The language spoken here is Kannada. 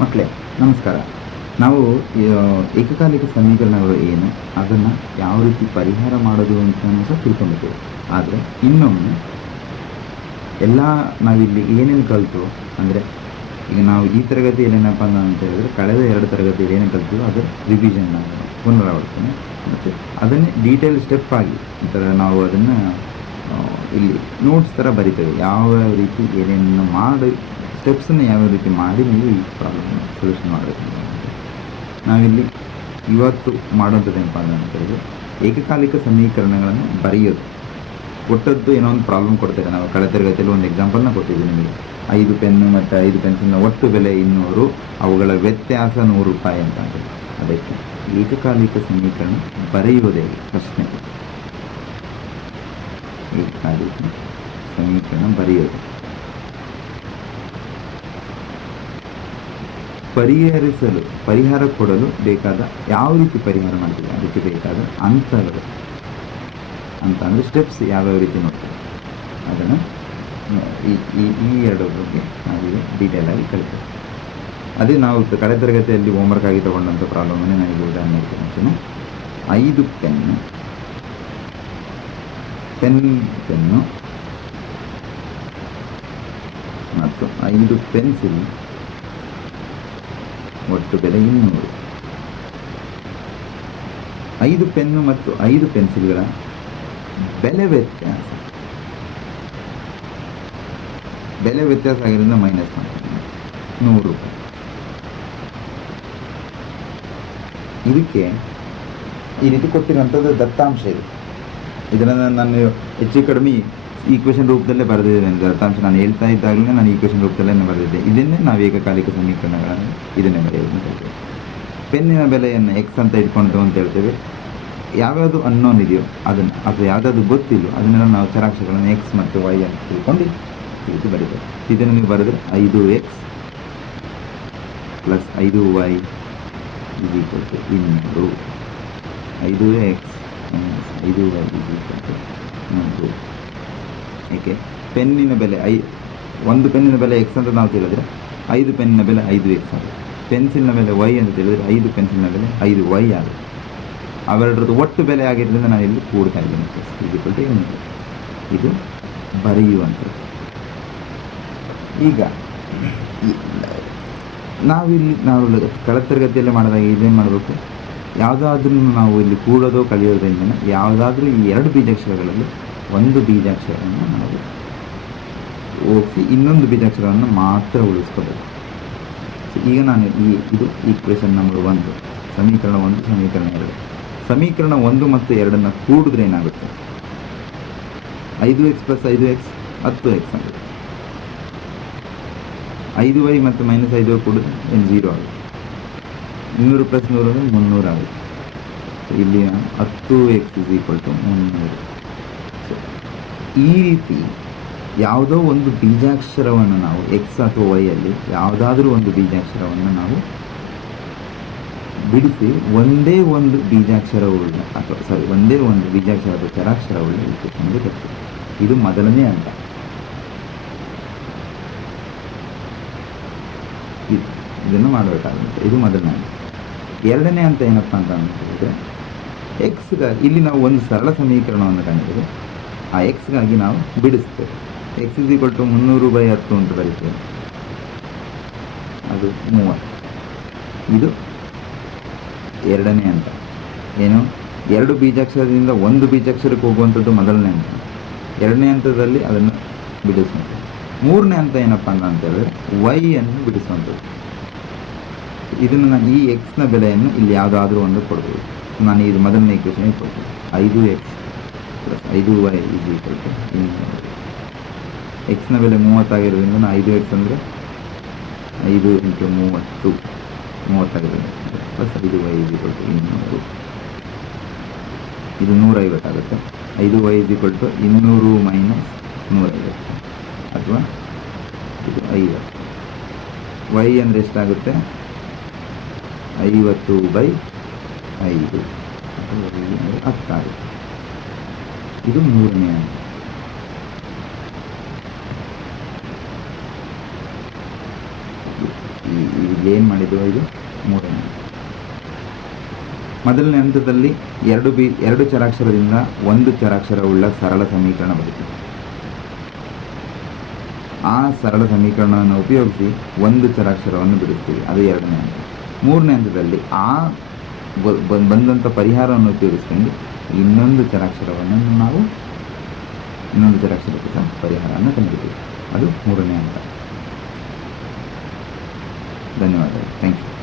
ಮಕ್ಕಳೇ, ನಮಸ್ಕಾರ. ನಾವು ಏಕಕಾಲಿಕ ಸಮೀಕರಣಗಳು ಏನು, ಅದನ್ನು ಯಾವ ರೀತಿ ಪರಿಹಾರ ಮಾಡೋದು ಅಂತ ಸಹ ತಿಳ್ಕೊಂಡಿದ್ದೇವೆ ಆದರೆ, ಇನ್ನೊಮ್ಮೆ, ಎಲ್ಲ ನಾವಿಲ್ಲಿ ಏನೇನು ಕಲಿತು ಅಂದರೆ, ಈಗ ನಾವು ಈ ತರಗತಿಯಲ್ಲಿ ಏನಪ್ಪ ಅಂತ ಹೇಳಿದ್ರೆ, ಕಳೆದ ಎರಡು ತರಗತಿಯಲ್ಲಿ ಏನೇನು ಕಲ್ತೀವೋ, ಅದು ರಿವಿಷನ್ ಪುನರಾವರ್ತನೆ. ಮತ್ತು ಅದನ್ನೇ ಡೀಟೇಲ್ ಸ್ಟೆಪ್ ಆಗಿ, ಒಂಥರ ಥರ ನಾವು ಅದನ್ನು ಇಲ್ಲಿ ನೋಟ್ಸ್ ಥರ ಬರಿತೇವೆ. ಯಾವ ರೀತಿ ಏನೇನು ಮಾಡಿ ಸ್ಟೆಪ್ಸನ್ನು ಯಾವ ರೀತಿ ಮಾಡಿ ನೀವು ಈ ಪ್ರಾಬ್ಲಮ್ ಸೊಲ್ಯೂಷನ್ ಮಾಡಬೇಕು. ನಾವಿಲ್ಲಿ ಇವತ್ತು ಮಾಡುವಂಥದ್ದು ಏನಪ್ಪ ಅಂತ ಹೇಳಿದ್ರೆ ಏಕಕಾಲಿಕ ಸಮೀಕರಣಗಳನ್ನು ಬರೆಯೋದು. ಕೊಟ್ಟದ್ದು ಏನೋ ಒಂದು ಪ್ರಾಬ್ಲಮ್ ಕೊಡ್ತಾರೆ ನಾವು ಕಳೆದ ತರಗತಿಯಲ್ಲಿ ಒಂದು ಎಕ್ಸಾಂಪಲ್ನ ಕೊಟ್ಟಿದ್ವಿ ನಿಮಗೆ. ಐದು ಪೆನ್ನು ಮತ್ತು ಐದು ಪೆನ್ಸಿಲ್ನ ಒಟ್ಟು ಬೆಲೆ ಇನ್ನೂರು, ಅವುಗಳ ವ್ಯತ್ಯಾಸ ನೂರು ರೂಪಾಯಿ ಅಂತ ಅಂತೇಳಿ ಅದಕ್ಕೆ ಏಕಕಾಲಿಕ ಸಮೀಕರಣ ಬರೆಯುವುದೇ ಪ್ರಶ್ನೆ. ಏಕಕಾಲಿಕ ಸಮೀಕರಣ ಬರೆಯೋದು ಪರಿಹರಿಸಲು, ಪರಿಹಾರ ಕೊಡಲು ಬೇಕಾದ ಯಾವ ರೀತಿ ಪರಿಹಾರ ಮಾಡ್ತೀವಿ? ಅದಕ್ಕೆ ಬೇಕಾದ ಹಂತಗಳು ಅಂತ ಅಂದರೆ ಸ್ಟೆಪ್ಸ್ ಯಾವ್ಯಾವ ರೀತಿ ನೋಡ್ತೀವಿ? ಅದನ್ನು, ಈ ಈ ಈ ಎರಡು ಬಗ್ಗೆ ನಾವೀಗ ಡೀಟೇಲ್ ಆಗಿ ಕಲಿತೇವೆ. ಅದೇ ನಾವು ಕಳೆದ ತರಗತಿಯಲ್ಲಿ ಹೋಮ್ವರ್ಕ್ ಆಗಿ ತಗೊಂಡಂಥ ಪ್ರಾಬ್ಲಮನ್ನೇ ನನಗೆ ಉದಾಹರಣೆ ಹೇಳ್ತೀನಿ ಐದು ಪೆನ್ ಪೆನ್, ಪೆನ್ನು. ಮತ್ತು ಐದು ಪೆನ್ಸಿಲ್. ಒಟ್ಟು ಬೆಲೆ ಇನ್ನೂರು. ಐದು ಪೆನ್ನು ಮತ್ತು ಐದು ಪೆನ್ಸಿಲ್ಗಳ ಬೆಲೆ ವ್ಯತ್ಯಾಸ. ಬೆಲೆ ವ್ಯತ್ಯಾಸ ಆಗಿರೋದ್ರಿಂದ ಮೈನಸ್ ಮಾಡ್ತೀನಿ. ನೂರು ರೂಪಾಯಿ. ಇದಕ್ಕೆ ಈ ರೀತಿ ಕೊಟ್ಟಿರುವಂಥದ್ದು ದತ್ತಾಂಶ ಇದು. ಇದನ್ನು ನಾನು ಹೆಚ್ಚು ಕಡಿಮೆ ಈಕ್ವೇಷನ್ ರೂಪದಲ್ಲೇ ಬರೆದಿದ್ದೇನೆ ದತ್ತಾಂಶ ನಾನು ಹೇಳ್ತಾ ಇದ್ದಾಗಲೇ ನಾನು ಈಕ್ವೇಷನ್ ರೂಪದಲ್ಲೇ ಬರೆದಿದ್ದೆ. ಇದನ್ನೇ ನಾವು ಏಕಕಾಲಿಕ ಸಮೀಕರಣಗಳನ್ನು ಇದನ್ನೇ ಬರೆಯೋದು ಪೆನ್ನಿನ ಬೆಲೆಯನ್ನು ಎಕ್ಸ್ ಅಂತ ಇಟ್ಕೊಂಡು ಅಂತ ಹೇಳ್ತೇವೆ. ಯಾವ್ಯಾವುದು ಅನ್ನೋನ್ ಇದೆಯೋ ಅದನ್ನು, ಅಥವಾ ಯಾವುದಾದ್ರು ಗೊತ್ತಿಲ್ಲೋ ಅದನ್ನೆಲ್ಲ ನಾವು ಚರಾಕ್ಷಗಳನ್ನು ಎಕ್ಸ್ ಮತ್ತು ವೈ ಅಂತ ತಿಳ್ಕೊಂಡು ಇದು ರೀತಿ ಬರೀತೇವೆ ಇದನ್ನು ನೀವು ಬರೆದ್ರೆ ಐದು ಎಕ್ಸ್ ಪ್ಲಸ್ ಐದು ವೈ ಇದು ಇನ್ನೂರು. ಐದು ಎಕ್ಸ್ ಐದು ವೈ ಇದು ನೂರು ಏಕೆ ಪೆನ್ನಿನ ಬೆಲೆ ಐ, ಒಂದು ಪೆನ್ನಿನ ಬೆಲೆ ಎಕ್ಸ್ ಅಂತ ನಾವು ತಿಳಿದ್ರೆ ಐದು ಪೆನ್ನಿನ ಬೆಲೆ ಐದು ಎಕ್ಸ್ ಆಗುತ್ತೆ. ಪೆನ್ಸಿಲ್ನ ಬೆಲೆ ವೈ ಅಂತ ತಿಳಿದ್ರೆ ಐದು ಪೆನ್ಸಿಲ್ನ ಬೆಲೆ ಐದು ವೈ ಆಗುತ್ತೆ. ಅವೆರಡರದ್ದು ಒಟ್ಟು ಬೆಲೆ ಆಗಿದ್ದರಿಂದ ನಾನು ಇಲ್ಲಿ ಕೂಡ್ತಾ ಇದ್ದೀನಿ. ಇದು ಟು ಇನ್ನೂರು ಇದು ಬರೆಯುವಂಥದ್ದು. ಈಗ ನಾವಿಲ್ಲಿ ನಾವು ಕಳೆದ ತರಗತಿಯಲ್ಲಿ ಮಾಡಿದಾಗ ಇದೇನು ಮಾಡಬೇಕು? ಯಾವುದಾದ್ರೂ ನಾವು ಇಲ್ಲಿ ಕೂಡೋದು ಕಲಿಯೋದ್ರಿಂದ ಯಾವುದಾದ್ರೂ ಈ ಎರಡು ಬೀಜಾಕ್ಷರಗಳಲ್ಲಿ ಒಂದು ಬೀಜಾಕ್ಷರವನ್ನು ನಾವು ಓಡಿಸಿ ಇನ್ನೊಂದು ಬೀಜಾಕ್ಷರವನ್ನು ಮಾತ್ರ ಉಳಿಸ್ಕೋಬೇಕು. ಸೊ ಈಗ ನಾನು ಈ, ಇದು ಈಕ್ವೇಷನ್ ನಂಬರ್ ಒಂದು ಸಮೀಕರಣ ಒಂದು, ಸಮೀಕರಣ ಎರಡು. ಸಮೀಕರಣ ಒಂದು ಮತ್ತು ಎರಡನ್ನು ಕೂಡಿದ್ರೆ ಏನಾಗುತ್ತೆ? ಐದು ಎಕ್ಸ್ ಪ್ಲಸ್ ಐದು ಎಕ್ಸ್, ಹತ್ತು ಎಕ್ಸ್ ಆಗುತ್ತೆ. ಐದು ವೈ ಮತ್ತು ಮೈನಸ್ ಐದು ಕೂಡಿದ್ರೆ ಏನು ಜೀರೋ ಆಗುತ್ತೆ? ಇನ್ನೂರು ಪ್ಲಸ್ ನೂರು ಅಂದರೆ ಮುನ್ನೂರು ಆಗುತ್ತೆ. ಇಲ್ಲಿ ಹತ್ತು ಎಕ್ಸ್ ಈಕ್ವಲ್ ಟು ಮುನ್ನೂರು. ಈ ರೀತಿ ಯಾವುದೋ ಒಂದು ಬೀಜಾಕ್ಷರವನ್ನು ನಾವು ಎಕ್ಸ್ ಅಥವಾ ವೈ ಅಲ್ಲಿ ಯಾವುದಾದ್ರೂ ಒಂದು ಬೀಜಾಕ್ಷರವನ್ನು ನಾವು ಬಿಡಿಸಿ ಒಂದೇ ಒಂದು ಬೀಜಾಕ್ಷರವುಳ್ಳ ಅಥವಾ ಸಾರಿ ಒಂದೇ ಒಂದು ಬೀಜಾಕ್ಷರ ಅಥವಾ ಚರಾಕ್ಷರವುಳ್ಳ ಎಂದು ತರ್ತೀವಿ ಇದು ಮೊದಲನೇ ಹಂತ. ಇದು, ಇದನ್ನು ಮಾಡಬೇಕಾಗುತ್ತೆ. ಇದು ಮೊದಲನೇ ಹಂತ. ಎರಡನೇ ಹಂತ ಏನಪ್ಪ ಅಂತ ಹೇಳಿದ್ರೆ ಎಕ್ಸ್ಗಾಗಿ ಇಲ್ಲಿ ನಾವು ಒಂದು ಸರಳ ಸಮೀಕರಣವನ್ನು ಕಂಡಿದ್ದೇವೆ. ಆ ಎಕ್ಸ್ಗಾಗಿ ನಾವು ಬಿಡಿಸ್ತೇವೆ. ಎಕ್ಸ್ ಇಸ್ ಈಕ್ವಲ್ ಟು ಮುನ್ನೂರು ಬೈ ಹತ್ತು ಅಂತ ಬರೀತೇವೆ. ಅದು ಮೂವತ್ತು. ಇದು ಎರಡನೇ ಹಂತ. ಏನು? ಎರಡು ಬೀಜಾಕ್ಷರದಿಂದ ಒಂದು ಬೀಜಾಕ್ಷರಕ್ಕೆ ಹೋಗುವಂಥದ್ದು ಮೊದಲನೇ ಹಂತ. ಎರಡನೇ ಹಂತದಲ್ಲಿ ಅದನ್ನು ಬಿಡಿಸುವಂಥದ್ದು. ಮೂರನೇ ಹಂತ ಏನಪ್ಪ ಅಂತ ಅಂತ ವೈ ಅನ್ನು ಬಿಡಿಸುವಂಥದ್ದು. ಇದನ್ನು ನಾನು ಈ ಎಕ್ಸ್ನ ಬೆಲೆಯನ್ನು ಇಲ್ಲಿ ಯಾವುದಾದ್ರೂ ಒಂದು ಕೊಡ್ಬೋದು. ನಾನು ಇದು ಮೊದಲನೇ ಇಕ್ವೇಷನ್ ಕೊಡ್ತೀನಿ. ಐದು ಎಕ್ಸ್ ಪ್ಲಸ್ ಐದು ವೈ ಇಸ್ ಈಕ್ವಲ್ ಟು ಎಕ್ಸ್ನ ಬೆಲೆ ಮೂವತ್ತಾಗಿರೋದ್ರಿಂದ ಐದು ಎಕ್ಸ್ ಅಂದರೆ ಐದು ಇಂಟು ಮೂವತ್ತು. ಮೂವತ್ತಾಗಿರೋದ್ರಿಂದ. ಪ್ಲಸ್ ಐದು ವೈ ಇಸ್ ಈಕ್ವಲ್ ಟು ಇನ್ನೂರು. ಇದು ನೂರೈವತ್ತಾಗುತ್ತೆ ಐದು ವೈ ಇಸ್ ಈಕ್ವಲ್ ಟು ಇನ್ನೂರು ಮೈನಸ್ ನೂರೈವತ್ತು. ಅಥವಾ ಇದು ಐವತ್ತು. ವೈ ಅಂದರೆ ಎಷ್ಟಾಗುತ್ತೆ? ಐವತ್ತು ಬೈ ಐದು. ಅಥವಾ ವೈ ಅಂದರೆ ಹತ್ತಾಗುತ್ತೆ. ಇದು ಮೂರನೇ ಹಂತ ಏನ್ ಮಾಡಿದ್ದು ಇದು? ಮೂರನೇ. ಮೊದಲನೇ ಹಂತದಲ್ಲಿ ಎರಡು ಬಿ ಎರಡು ಚರಾಕ್ಷರದಿಂದ ಒಂದು ಚರಾಕ್ಷರವುಳ್ಳ ಸರಳ ಸಮೀಕರಣ ಬರುತ್ತದೆ ಆ ಸರಳ ಸಮೀಕರಣವನ್ನು ಉಪಯೋಗಿಸಿ ಒಂದು ಚರಾಕ್ಷರವನ್ನು ಬಿಡುತ್ತೀವಿ ಅದು ಎರಡನೇ ಹಂತ ಮೂರನೇ ಹಂತದಲ್ಲಿ ಆ ಬಂದಂಥ ಪರಿಹಾರವನ್ನು ಉಪಯೋಗಿಸ್ಕೊಂಡು ಇನ್ನೊಂದು ಚರಾಕ್ಷರವನ್ನು ನಾವು ಇನ್ನೊಂದು ಚರಾಕ್ಷರಕ್ಕೆ ಪರಿಹಾರವನ್ನು ಕಂಡುಹಿಡಿತೀವಿ ಅದು ಮೂರನೇ ಹಂತ. ಧನ್ಯವಾದಗಳು. Thank you